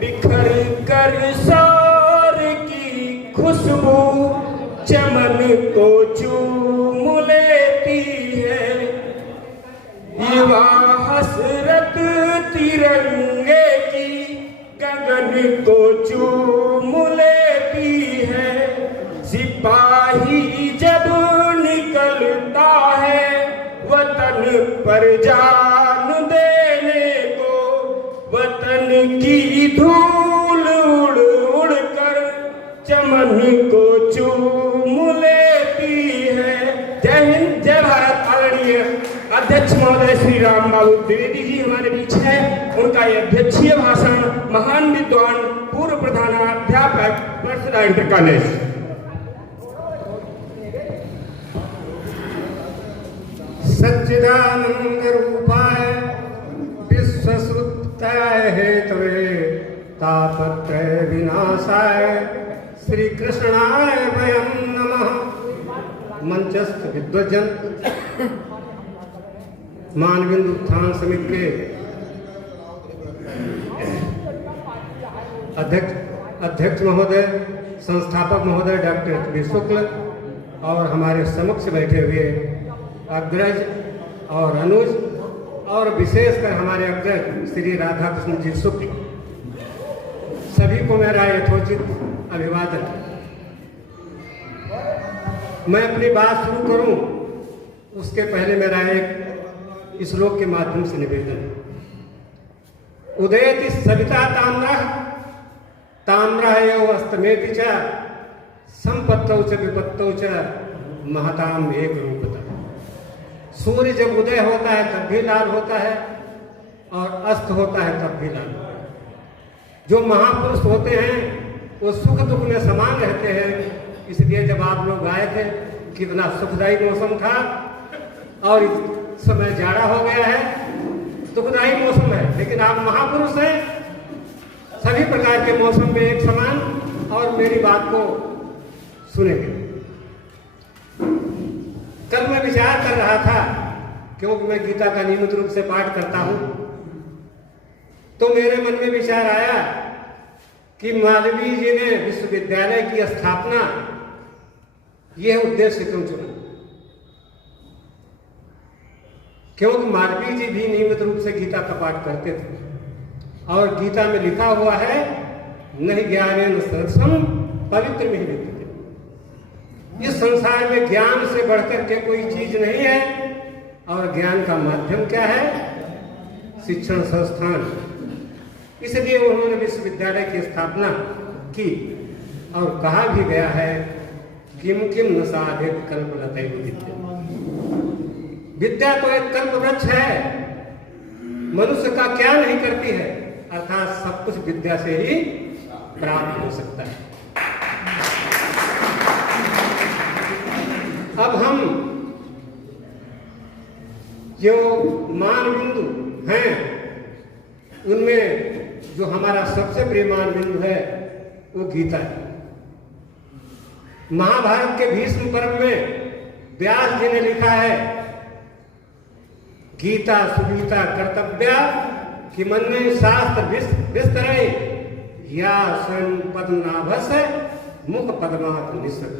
बिखर कर सार की खुशबू चमन को चूम लेती है। युवा हसरत तिरंगे की गगन को चूम लेती है। सिपाही जब निकलता है वतन पर जान देने को, वतन की धूल उड़ उड़ कर चमन को चूम लेती है। जय हिंद, जय भारत। आदरणीय अध्यक्ष महोदय श्री राम बाबू द्विवेदी जी हमारे बीच है। उनका यह अध्यक्षीय भाषण महान विद्वान पूर्व प्रधानाध्यापक परशुराम इंटर कॉलेज। सच्चिदानंद रूपाय विश्वसुताय हेतवे तापत्रय विनाशाय श्री कृष्णाय वयं नमः। मंचस्थ विद्वजन, मानविंदु उत्थान समिति के अध्यक्ष महोदय, संस्थापक महोदय डॉक्टर वी शुक्ल और हमारे समक्ष बैठे हुए अग्रज और अनुज और विशेषकर हमारे अग्रज श्री राधा कृष्ण जी शुक्ल, सभी को मेरा यथोचित अभिवादन। मैं अपनी बात शुरू करूं उसके पहले मेरा एक श्लोक के माध्यम से निवेदन। उदयति सविता ताम्रः ताम्रः एव अस्तमेति च संपत्तौ च विपत्तौ च महताम एक रूपतः। सूर्य जब उदय होता है तब भी लाल होता है और अस्त होता है तब भी लाल होता है। जो महापुरुष होते हैं वो सुख दुख में समान रहते हैं। इसलिए जब आप लोग आए थे कितना सुखदायी मौसम था और इस समय जाड़ा हो गया है, दुखदायी मौसम है, लेकिन आप महापुरुष हैं, सभी प्रकार के मौसम में एक समान और मेरी बात को सुनेंगे। कल मैं विचार कर रहा था, क्योंकि मैं गीता का नियमित रूप से पाठ करता हूं, तो मेरे मन में विचार आया कि मालवीय जी ने विश्वविद्यालय की स्थापना यह उद्देश्य क्यों चुना। क्योंकि मालवीय जी भी नियमित रूप से गीता का पाठ करते थे और गीता में लिखा हुआ है नहीं ज्ञानेन सदृशं पवित्र में ही। इस संसार में ज्ञान से बढ़कर के कोई चीज नहीं है और ज्ञान का माध्यम क्या है? शिक्षण संस्थान। इसलिए उन्होंने विश्वविद्यालय की स्थापना की और कहा भी गया है किम किम न साधित कल्पलतैव विद्या। विद्या तो एक कल्प वृक्ष है, मनुष्य का क्या नहीं करती है, अर्थात सब कुछ विद्या से ही प्राप्त हो सकता है। अब हम जो मान बिंदु हैं उनमें जो हमारा सबसे प्रिय मान बिंदु है वो गीता है। महाभारत के भीष्म पर्व में व्यास जी ने लिखा है गीता सुगीता कर्तव्या कि मन्ने शास्त्र विस्तरे या स्वयं पद्मनाभस मुख पद्मात निसृत।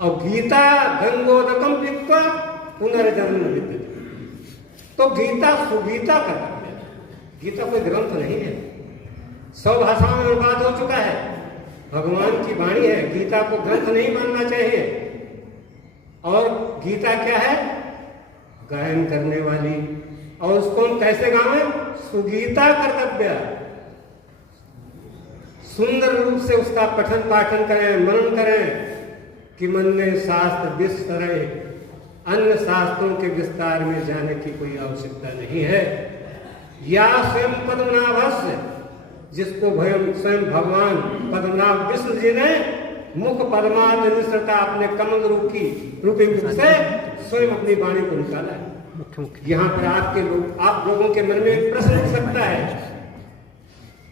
और गीता गंगोदकम पीत्वा पुनर्जन्म विद्यते। तो गीता सुगीता कर्तव्य, गीता कोई ग्रंथ नहीं है, 100 भाषाओं में अनुवाद हो चुका है, भगवान की वाणी है। गीता को ग्रंथ नहीं मानना चाहिए। और गीता क्या है? गायन करने वाली। और उसको हम कैसे गावें? सुगीता कर्तव्य। सुंदर रूप से उसका पठन पाठन करें, मनन करें कि मन में शास्त्र विस्तरे, अन्य शास्त्रों के विस्तार में जाने की कोई आवश्यकता नहीं है। या स्वयं पद्मनाभस्य, जिसको स्वयं भगवान पद्मनाभ विष्णु जी ने मुख पद्मात निसृता अपने कमल रूपी मुख से स्वयं अपनी वाणी को निकाला है। यहाँ पर आप लोगों के मन में एक प्रश्न उठ सकता है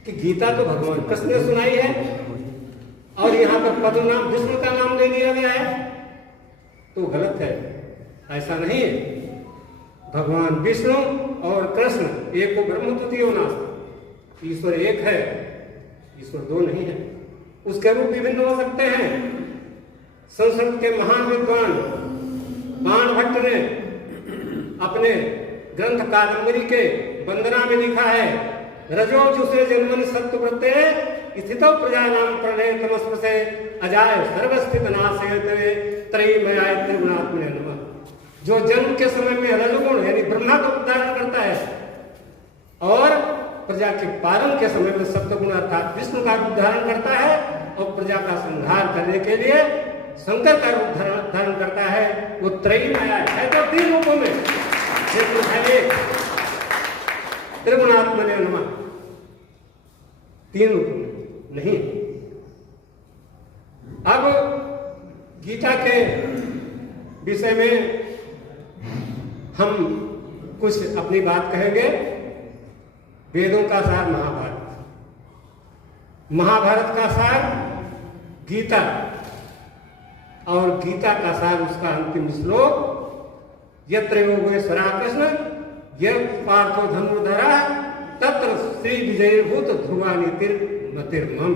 कि गीता तो भगवान कृष्ण ने सुनाई है और यहाँ पर पद्मनाभ विष्णु का नाम ले लिया गया है, तो गलत है। ऐसा नहीं है। भगवान विष्णु और कृष्ण एक को ब्रह्म तुतियो नास्ति, ईश्वर एक है, ईश्वर दो नहीं है। उसके रूप विभिन्न हो सकते हैं। संस्कृत के महान विद्वान बाण भट्ट ने अपने ग्रंथ कादम्बरी के वंदना में लिखा है, रजो जुसे जन्मनि सत्व प्रत्यय स्थितो प्रजानाम प्रणय तमस्पसे अजाय सर्वस्थित नाशयते त्रयीमयाय त्रिगुणात्मने नमः। जो जन्म के समय में रजगुण यानी ब्रह्मा का उद्धारण करता है और प्रजा के पालन के समय में सत्वगुण अर्थात विष्णु का रूप धारण करता है और प्रजा का संहार करने के लिए शंकर का रूप धारण करता है, वो त्रयीमय है। तो तीन रूपों में त्रिगुणात्मने नमः, तीन रूपों में नहीं। अब गीता के विषय में हम कुछ अपनी बात कहेंगे। वेदों का सार महाभारत, महाभारत का सार गीता और गीता का सार उसका अंतिम श्लोक, यत्र योगेश्वरा कृष्ण यत् पार्थो धनुर्धरा तत्र श्री विजयभूत ध्रुवा नीतिर्मतिर्मम।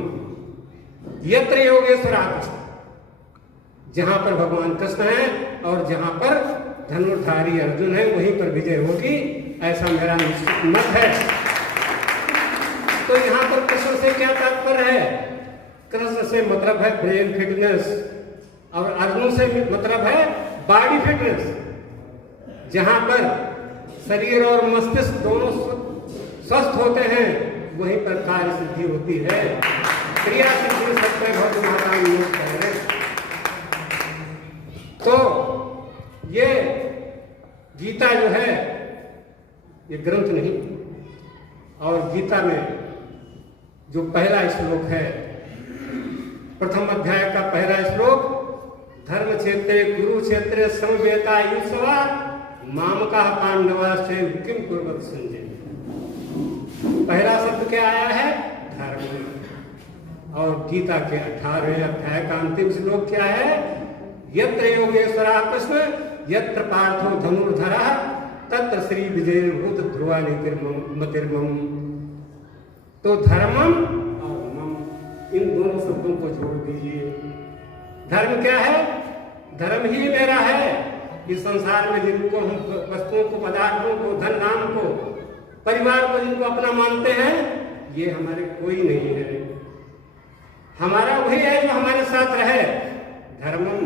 यत्र योगेश्वरा कृष्ण, जहां पर भगवान कृष्ण है और जहां पर धनुर्धारी अर्जुन है वहीं पर विजय होगी, ऐसा मेरा निश्चित मत है। तो यहाँ पर कृष्ण से क्या तात्पर्य है? कृष्ण से मतलब है ब्रेन फिटनेस और अर्जुन से मतलब है बॉडी फिटनेस। जहां पर शरीर और मस्तिष्क दोनों स्वस्थ होते हैं वहीं पर कार्य सिद्धि होती है, क्रिया सिद्धि सत्य भगवान। तो ये गीता जो है ये ग्रंथ नहीं, और गीता में जो पहला श्लोक है, प्रथम अध्याय का पहला श्लोक, धर्म क्षेत्रे कुरुक्षेत्रे समवेता युत्सवा मामका पांडवा से किम कुर्वत संजय। पहला शब्द क्या आया है? धर्म। और गीता के 18वें अध्याय का अंतिम श्लोक क्या है? यत्र योगेश्वरा कृष्ण यत्र पार्थो धनुर्धरा तत्र श्री विजयभूत ध्रुवा नीतिर्मतिर्मम। तो धर्मम और मम, इन दोनों शब्दों को जोड़ दीजिए। धर्म क्या है? धर्म ही मेरा है। इस संसार में जिनको हम वस्तुओं को, पदार्थों को, धन नाम को, परिवार को जिनको अपना मानते हैं, ये हमारे कोई नहीं है। हमारा वही है जो हमारे साथ रहे। धर्मम,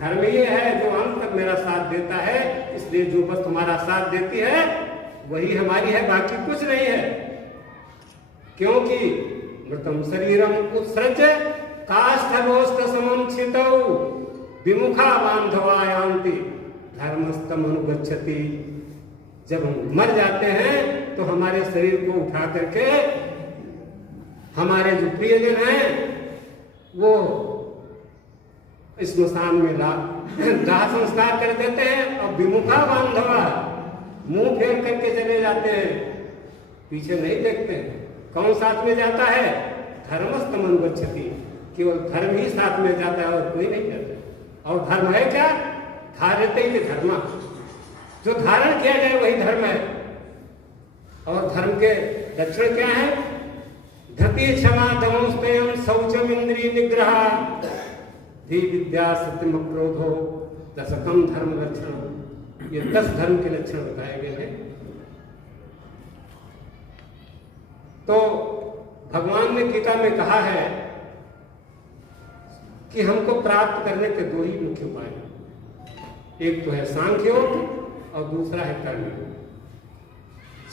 धर्म ये है जो अंत तक मेरा साथ देता है। इसलिए जो वस्तु हमारा साथ देती है वही हमारी है, बाकी कुछ नहीं है। क्योंकि मृतम शरीरम उत्सृज काष्ठलोष्ठ समम छितौ विमुखा बांधवायांति धर्मस्तम अनुगच्छति। जब हम मर जाते हैं तो हमारे शरीर को उठा करके हमारे जो प्रियजन हैं वो स्मशान में दाह संस्कार कर देते हैं और विमुखा बांधवा, मुंह फेर करके चले जाते हैं, पीछे नहीं देखते। कौन साथ में जाता है? धर्मस्तम अनुगच्छति, केवल धर्म ही साथ में जाता है और कोई नहीं जाता। और धर्म है क्या? धार्यते ही धर्म, जो धारण किया जाए वही धर्म है। और धर्म के लक्षण क्या है? धति क्षमा दमो स्नेहम शौचम इंद्रिय निग्रह धी विद्या सत्यम क्रोधो दशकम धर्म लक्षण। ये 10 धर्म के लक्षण बताए गए हैं। तो भगवान ने गीता में कहा है कि हमको प्राप्त करने के 2 ही मुख्य उपाय हैं। एक तो है सांख्य योग और दूसरा है कर्म योग।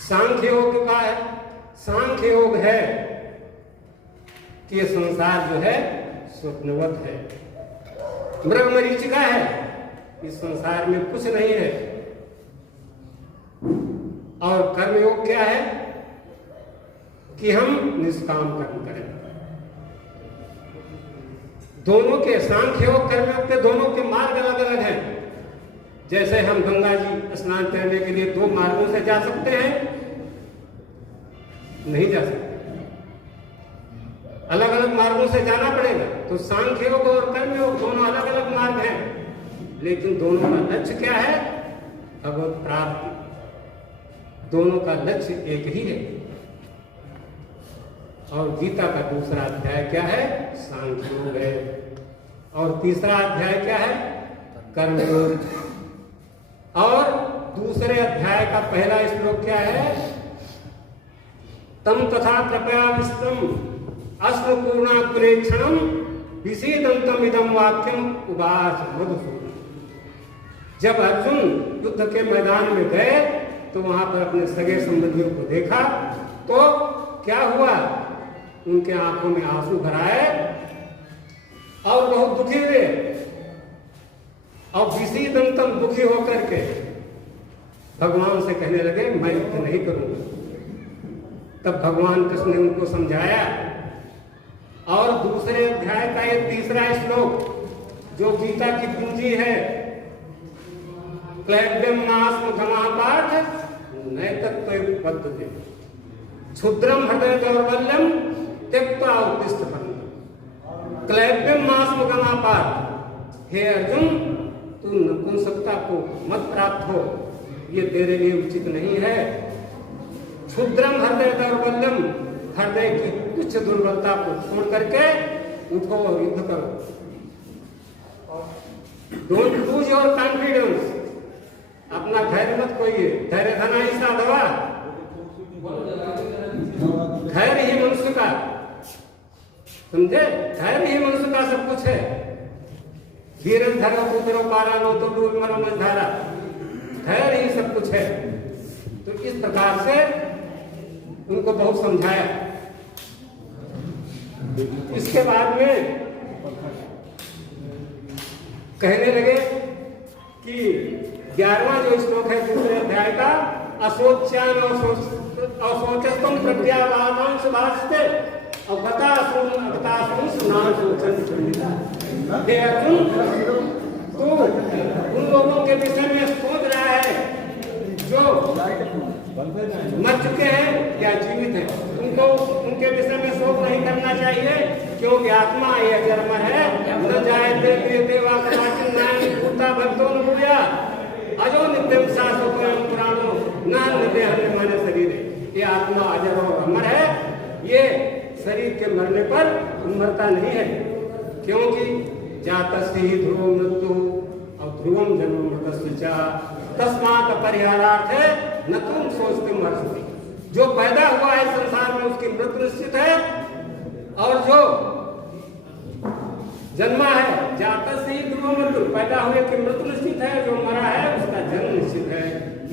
सांख्य योग का है, सांख्य योग है कि ये संसार जो है स्वप्नवत है, मृग मरीचिका है, इस संसार में कुछ नहीं है। और कर्मयोग क्या है? कि हम निष्काम कर्म करें। दोनों के, सांख्य योग कर्मयोग के दोनों के मार्ग अलग अलग हैं। जैसे हम गंगा जी स्नान करने के लिए 2 मार्गों से जा सकते हैं, नहीं जा सकते, अलग अलग मार्गों से जाना पड़ेगा। तो सांख्य योग और कर्म योग दोनों अलग अलग मार्ग हैं, लेकिन दोनों का लक्ष्य क्या है? भगवत प्राप्ति। दोनों का लक्ष्य एक ही है। और गीता का दूसरा अध्याय क्या है? सांख्य योग है। और तीसरा अध्याय क्या है? कर्मयोग। और दूसरे अध्याय का पहला श्लोक क्या है? तम तथा कृपया विश्वम अस्मपूर्णा कुलेक्षणम विषेदंतम इदम वाक्यम उवाच मधुसूदन। जब अर्जुन युद्ध के मैदान में गए तो वहां पर अपने सगे संबंधियों को देखा तो क्या हुआ? उनके आंखों में आंसू भर आए और बहुत दुखी हुए। और विषेदंतम दुखी होकर के भगवान से कहने लगे मैं युद्ध नहीं करूंगा। तब भगवान कृष्ण ने उनको समझाया। और दूसरे अध्याय का ये तीसरा श्लोक जो गीता की कुंजी है, क्लैब्यम नास्म घमा पाठ नैतत्व पद्धति क्षुद्रम हृदय दौर्बल्यम त्यक्त्वा उत्तिष्ठ पन्थ। क्लैब्यम नास्म घमा पाठ, हे अर्जुन तू नपुंसकता को मत प्राप्त हो, ये तेरे लिए उचित नहीं है। क्षुद्रम हृदय दौर्बल्यम, हृदय की तुच्छ दुर्बलता को छोड़ करके उठो और युद्ध करो। डोंट लूज योर कॉन्फिडेंस, अपना धैर्य मत खोइए। धैर्य धना ही साधवा, धैर्य ही मनुष्य का, समझे? धैर्य ही मनुष्य का सब कुछ है। धीरज धरो पुत्रो पारा नो तो डूब मरो मझधारा, धैर्य ही सब कुछ है। तो इस प्रकार से उनको बहुत समझाया। इसके बाद में कहने लगे कि 11वां जो श्लोक है दूसरे अध्याय का, अशोच्यान अशोचस्तम प्रत्यावादां सुभाषिते अवतासुं सुनान सोचन। हे अर्जुन, तू उन लोगों के विषय में सोच रहा है जो मर चुके हैं या जीवित हैं। उनको उनके विषय में शोक नहीं करना चाहिए, क्योंकि आत्मा ये अजन्मर है। न जायते प्रियते वा कदाचित् नान्य भूता भक्तो न भूया अजो नित्यं शाश्वतोऽयं पुराणो नान्यते हन्य माने शरीरे। ये आत्मा अजर और अमर है, ये शरीर के मरने पर मरता नहीं है, क्योंकि जातस्य ही ध्रुव मृत्यु और ध्रुवम जन्म मृतस्य च तस्मात् परिहारार्थे न तुम सोचते मरते। जो पैदा हुआ है संसार में उसकी मृत्यु निश्चित है, और जो जन्मा है जातस्य ही ध्रुव मृत्यु, पैदा हुए की मृत्यु निश्चित है, जो मरा है उसका जन्म निश्चित है।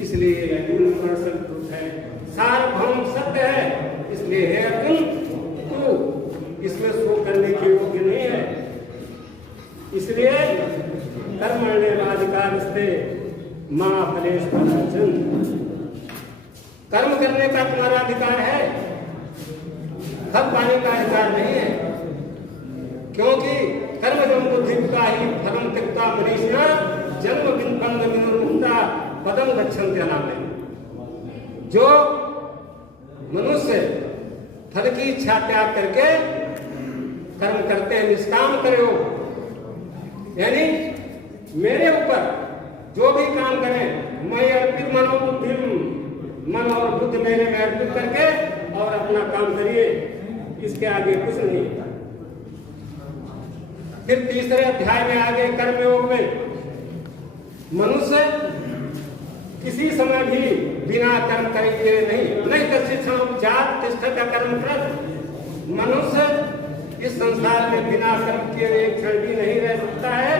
इसलिए यूनिवर्सल ट्रुथ है, सार्वभौम सत्य है। इसलिए हे अर्जुन, तू इसमें शोक करने के योग्य नहीं है। इसलिए कर्मण्येवाधिकारस्ते मा फलेषु कदाचन, कर्म करने का तुम्हारा अधिकार है, फल पाने का अधिकार नहीं है। क्योंकि कर्मजं बुद्धियुक्ता ही फलं त्यक्त्वा मनीषिणा जन्म बंध विनिर्मुक्ता पदं गच्छन्ति अनामयम्। जो मनुष्य फल की इच्छा त्याग करके कर्म करते हैं, निष्काम करो, यानी मेरे ऊपर जो भी काम करें, मैं अर्पित मनो बुद्धि, मन और बुद्धि मेरे में अर्पित करके और अपना काम करिए, इसके आगे कुछ नहीं। फिर तीसरे अध्याय में आगे कर्मयोग में मनुष्य किसी समय भी बिना कर्म करेंगे नहीं तो शिक्षण जात तिष्ठत कर्म कृत। मनुष्य इस संसार में बिना कर्म किए एक क्षण भी नहीं रह सकता है,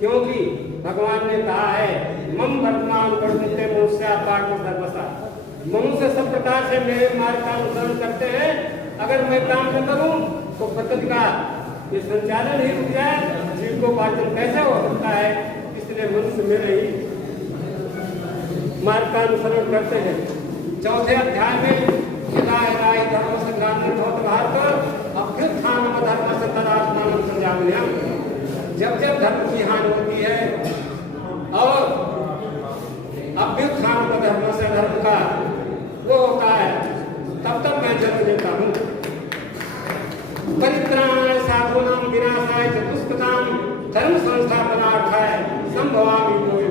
क्योंकि भगवान ने कहा है मम वर्तमान वर्तते मनुष्य पाठ सर्वसा। मनुष्य सब प्रकार से मेरे मार्ग का अनुसरण करते हैं। अगर मैं काम न करूं तो प्रकृति का ये संचालन ही रुक जाए, जीव को पाचन कैसे हो सकता है। इसलिए मनुष्य मेरे ही मार्ग का अनुसरण करते हैं। चौथे अध्याय में धर्म संग्राम भारत अभ्युत्थान धर्म से तदात्मान संजाम्यम। जब जब धर्म की हानि होती है और अभ्युत्थान धर्म से धर्म का वो होता है, तब तक मैं जन्म लेता हूँ। परित्राणाय साधूनां विनाशाय च दुष्कृतां धर्म संस्थापनार्थाय संभवामि भूये।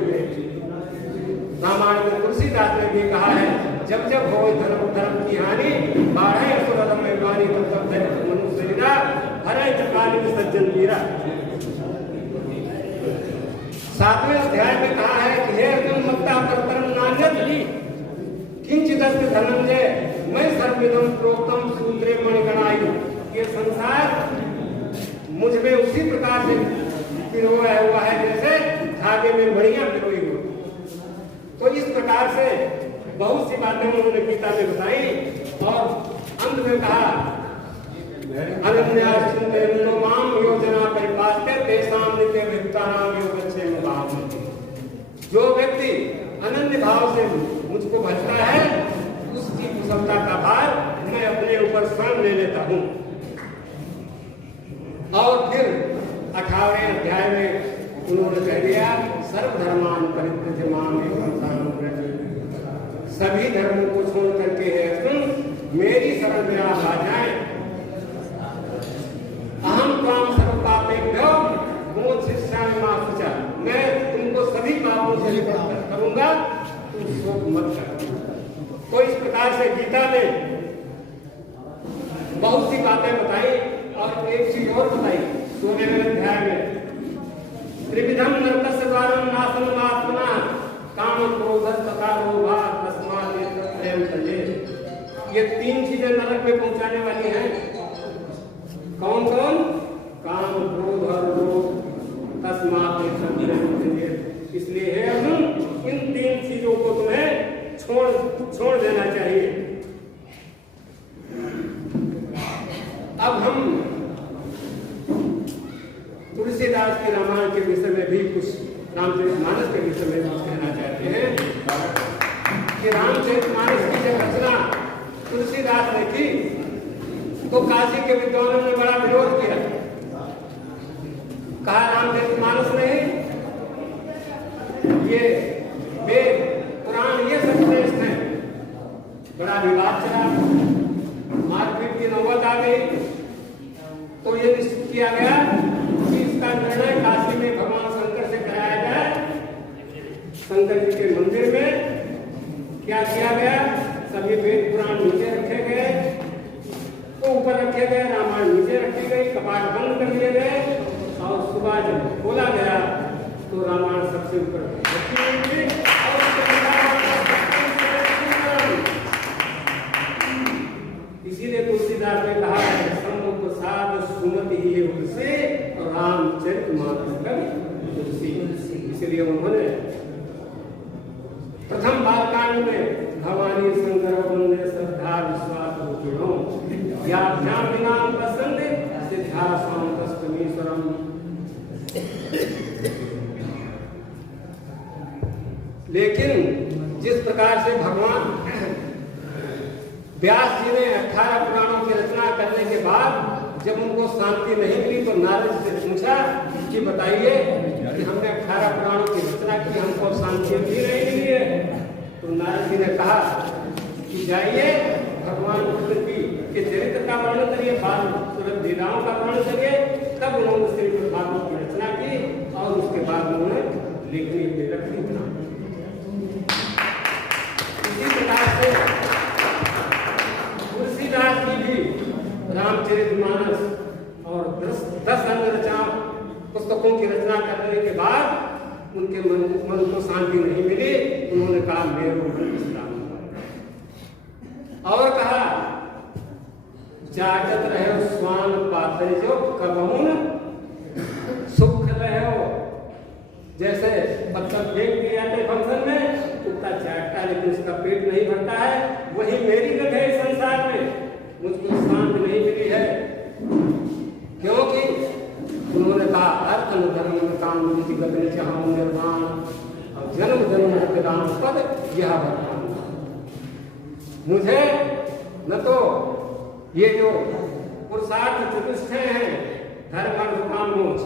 रामायण में तुलसीदास ने भी कहा है, जब जब हो धर्म की हानि बाढ़ असुरधम में वाणी 8वें अध्याय में कहा है कि हे अर्जुन मत्ता परतरम नान्यत् किंचिदस्ति धनंजय मैं सर्वविदं प्रोक्तम सूत्रे मणिगणायु। ये संसार मुझ में उसी प्रकार से पिरोया हुआ है जैसे धागे में मणियां पिरोई हुई। तो इस प्रकार से बहुत सी बातें उन्होंने गीता में बताई और अंत में कहा अनन्याश्चिन्तयन्नो माम योजना परिपाट्य तेषां नित्यभियुक्तानां योगक्षेमं भावयन्ति। जो व्यक्ति अनन्य भाव से मुझको भजता है उसकी कुशलता का भार मैं अपने ऊपर स्वयं ले लेता हूँ। और फिर 18वें अध्याय में उन्होंने कह दिया सर्वधर्मान परित्यज्य माम एकं शरणं व्रज। सभी धर्मों को छोड़ करके है अर्जुन मेरी शरण में आप आ जाएं। अहम त्वां सर्व पापेभ्यो मोक्षयिष्यामि मा शुचा। मैं तुमको सभी पापों से मुक्त करूंगा, तुम शोक मत कर। तो इस प्रकार से गीता में बहुत सी बातें बताई और एक चीज और बताई 16वें अध्याय में त्रिविधम नरकस्य द्वारम नाशनम् आत्मना काम क्रोध तथा लोभा तस्मात् एतत्त्रयं त्यजेत्। ये 3 चीजें नरक में पहुंचाने वाली हैं। कौन कौन? काम क्रोध और लोभ तस्मात् एतत्त्रयं त्यजेत्। इसलिए है अर्जुन इन 3 चीजों को तुम्हें छोड़ देना चाहिए। अब हम तुलसीदास के रामायण के विषय में भी कुछ रामचरितमानस के विषय में कुछ कहना चाहते हैं कि रामचरितमानस की जब रचना तुलसीदास ने की तो काशी के विद्वानों ने बड़ा विरोध किया। कहा रामचरितमानस नहीं, ये वेद पुराण ये सब श्रेष्ठ है। बड़ा विवाद चला, मारपीट की नौबत आ गई। तो ये निश्चित किया गया कि इसका निर्णय काशी में भगवान शंकर से कराया जाए। शंकर जी के मंदिर में क्या किया गया? सभी वेद पुराण नीचे रखे गए, तो ऊपर रखे गए, रामायण नीचे रखी गई, कपाट बंद कर दिए गए और सुबह जब खोला गया तो रामायण सबसे ऊपर रखी गई थी। इसीलिए तुलसीदास ने कहा है प्रसाद सुमति ही उनसे और रामचरितमानस तुलसी। इसलिए उन्होंने प्रथम बालकांड में भवानी शंकर वंदे श्रद्धा विश्वास रूपिणों व्याख्यान बिना प्रसन्न सिद्धा शांतस्तमीश्वरम। लेकिन जिस प्रकार से भगवान व्यास जी ने 18 पुराणों की रचना करने के बाद जब उनको शांति नहीं मिली तो नारद से पूछा कि बताइए कि हमने 18 पुराणों की रचना की, हमको शांति भी नहीं मिली है। तो नारद जी ने कहा कि जाइए भगवान कृष्ण के चरित्र का वर्णन करिए, बाल लीलाओं का वर्णन करिए। तब उन्होंने श्रीमद् भागवत की रचना की और उसके बाद उन्होंने लिखनी में रख दी। इसी प्रकार से तुलसीदास जी भी रामचरितमानस और 10 अन्य रचना पुस्तकों की रचना करने के बाद उनके मन को शांति नहीं मिली। उन्होंने कहा मेरो मन विश्राम। और कहा जागत रहे स्वान पात्र जो कबहुन सुख रहे। जैसे पत्थर फेंक दिए जाते फंक्शन में, कुत्ता चाटता है लेकिन उसका पेट नहीं भरता है, वही मेरी गत है इस संसार में। मुझको शांति नहीं मिली है क्योंकि उन्होंने कहा अर्थ धर्म काम गति चाहूं निर्माण और जन्म जन्म प्रदान पद यह भगवान। मुझे न तो ये जो पुरुषार्थ चतुष्टय हैं धर्म अर्थ काम मोक्ष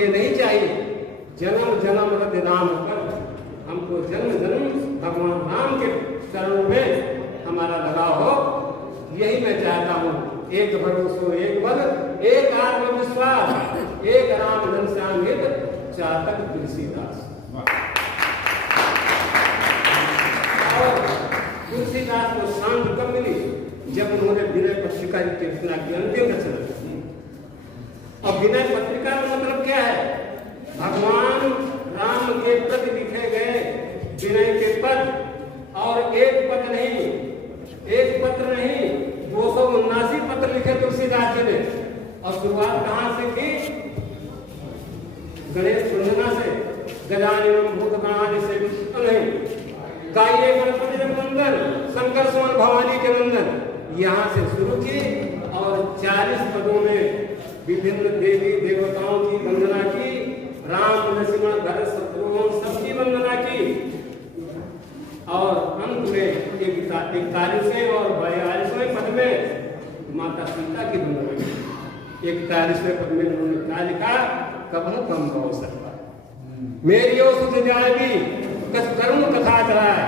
ये नहीं चाहिए। जन्म जन्म रति राम पद, हमको जन्म जन्म भगवान राम के चरणों में हमारा लगाव हो, यही मैं चाहता हूँ। एक भरोसो एक बल एक आत्मविश्वास एक राम घनश्याम हित चातक तुलसीदास। और तुलसीदास को शांति कब मिली? जब उन्होंने विनय पत्रिका की रचना की, अंतिम रचना। और विनय पत्रिका का मतलब क्या है? भगवान राम के प्रति लिखे गए विनय के पद, और एक पद नहीं, एक पत्र नहीं, 279 पत्र लिखे तुलसीदास जी ने। और शुरुआत कहाँ से की? गणेश वंदना से, गजानन भूतगणादि से नहीं, गाइए गणपति के वंदन, शंकर सुमन भवानी के वंदन, यहाँ से शुरू की और 40 पदों में विभिन्न देवी देवताओं की वंदना की, राम लक्ष्मण भरत शत्रुघ्न सबकी वंदना की, और अंत में 41वें और 42वें पद में माता सीता की वंदना की। 41वें पद में उन्होंने क्या लिखा? कभू कम हो सकता मेरी ओ सुध जाएगी कस करुण कथा चलाए,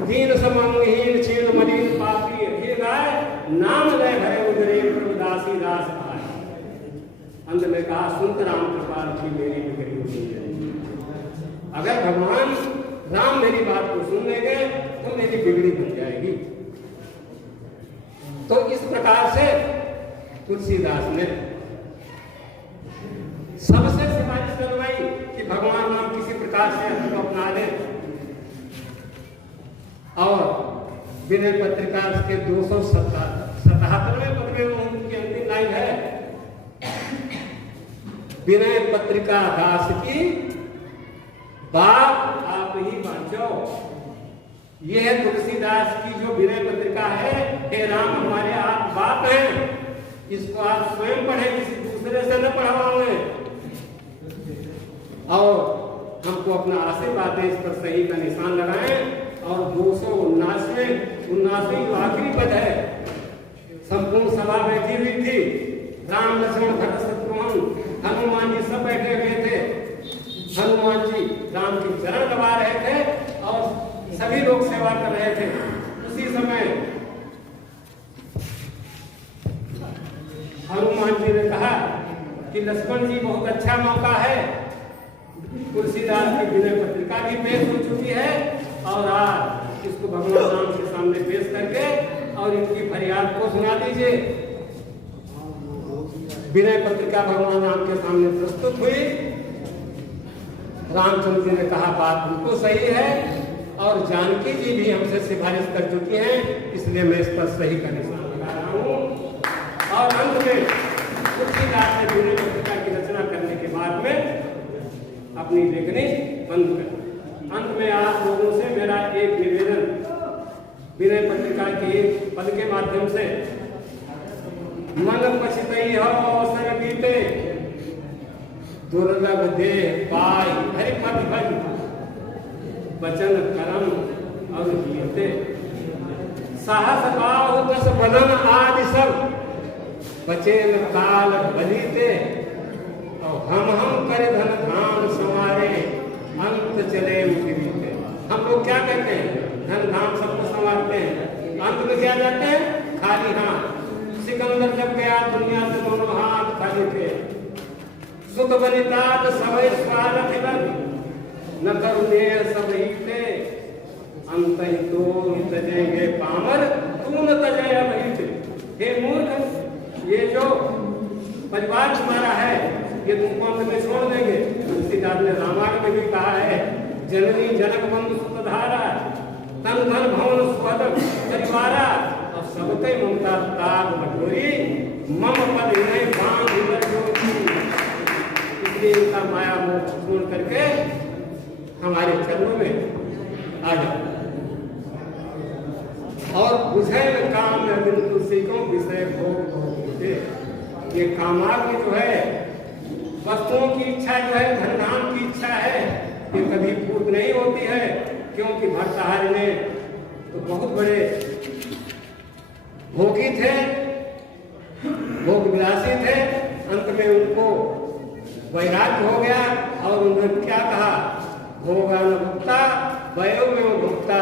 दीन समंगहीन क्षीण मलिन पापी हे गाय, नाम ले भरे उदरे प्रभुदासी दास आए। अंत में कहा सुनत राम कृपाल की मेरी बिगड़ी हुई। अगर भगवान राम मेरी बात को सुन लेंगे तो मेरी बिगड़ी बन जाएगी। तो इस प्रकार से तुलसीदास ने सबसे सिफारिश करवाई कि भगवान राम किसी प्रकार से हमको अपना ले। और विनय पत्रिका के 277वें पद में उनकी अंतिम लाइन है, विनय पत्रिका दास की बात आप ही बांचो। यह है तुलसीदास की जो विनय पत्रिका है, हे राम हमारे आप बाप हैं, इसको आप स्वयं पढ़ें, किसी दूसरे से न पढ़वाएं, और हमको अपना आशीर्वाद दें, इस पर सही का निशान लगाएं। और 279 जो आखिरी पद है, संपूर्ण सभा बैठी हुई थी, राम लक्ष्मण भरत शत्रुघ्न हनुमान जी सब बैठे हुए थे। हनुमान जी राम के चरण दबा रहे थे और सभी लोग सेवा कर रहे थे। उसी समय हनुमान जी ने कहा कि लक्ष्मण जी बहुत अच्छा मौका है, तुलसीदास की विनय पत्रिका भी पेश हो चुकी है, और आज इसको भगवान राम के सामने पेश करके और इनकी फरियाद को सुना दीजिए। विनय पत्रिका भगवान राम के सामने प्रस्तुत हुई। रामचंद्र जी ने कहा बात बिल्कुल सही है, और जानकी जी भी हमसे सिफारिश कर चुकी हैं, इसलिए मैं इस पर सही का निशान लगा रहा हूँ। और अंत में तुलसीदास ने विनय पत्रिका की रचना करने के बाद में अपनी लेखनी बंद कर। अंत में आप लोगों से मेरा एक निवेदन, विनय पत्रिका के एक पद के माध्यम से, मन पछतई हो अवसर बीते, दुर्लभ देह पाई हरिपद भज, वचन कर्म और कीर्ते, साहस बाहु दस बदन आदि सब, बचेन काल बलीते, और हम करे धन धाम संवारे, अंत चले बीते। हम लोग क्या करते हैं? धन धाम सबको संवारते हैं, अंत में क्या जाते हैं? खाली हाथ। सिकंदर जब गया दुनिया से दोनों हाथ खाली थे। सुत बनितात सबई स्वागत हिलन, न करुणे सब हीते, अंत ही तो तजेंगे पामर, तू न तजे अभिहित। हे मूर्ख, ये जो परिवार तुम्हारा है ये तुमको अंत में छोड़ देंगे। तुलसीदास ने रामायण में भी कहा है, जननी जनक बंधु सुतधारा, तन धन भवन सुहद परिवारा, और सबके ममता ताग मठोरी, मम पद विनय बांध जोगी। इसलिए इनका माया मोह छोड़ करके हमारे चरणों में आ जाओ। और बुझे में काम में बिल्कुल सीखो विषय भोग होते। ये कामाग्नि जो है, वस्तुओं की इच्छा जो है, धन धाम की इच्छा है, ये कभी पूर्ण नहीं होती है, क्योंकि भर्तृहरि ने तो बहुत बड़े भोगी थे, भोग विलासी थे। अंत में उनको वैराग्य हो गया और उन्होंने क्या कहा? भोगा न भुक्ता वयो में भुक्ता,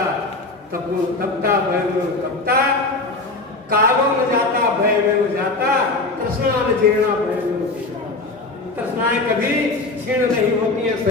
तपता वयो में तपता, कालो में जाता भय में जाता, तृष्णा न जीर्णा भय में। तृष्णाएं कभी क्षीण नहीं होती है।